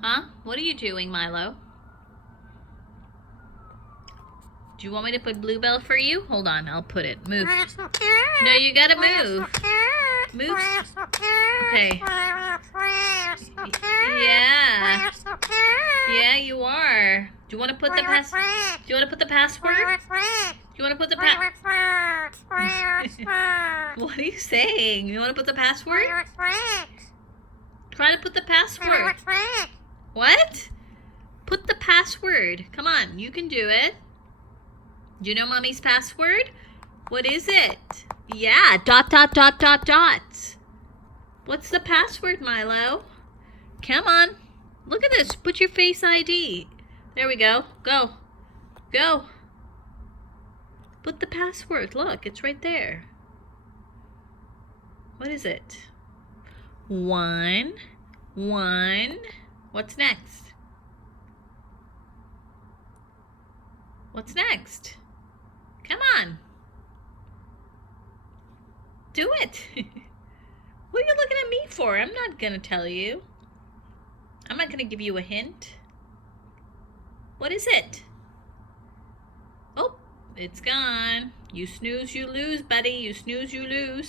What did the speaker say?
Huh? What are you doing, Milo? Do you want me to put Bluebell for you? Hold on, I'll put it. Move. No, you gotta move. Move. Okay. Yeah. Yeah, you are. Do you want to put the pass? Do you want to put the password? Do you want to put the What are you saying? You want to put the password? Try to put the password. What? Put the password. Come on, you can do it. Do you know Mommy's password? What is it? Yeah, ... What's the password, Milo? Come on. Look at this. Put your Face ID. There we go. Go. Go. Put the password. Look, it's right there. What is it? 1, 1. What's next? What's next? Come on. Do it. What are you looking at me for? I'm not going to tell you. I'm not going to give you a hint. What is it? Oh, it's gone. You snooze, you lose, buddy. You snooze, you lose.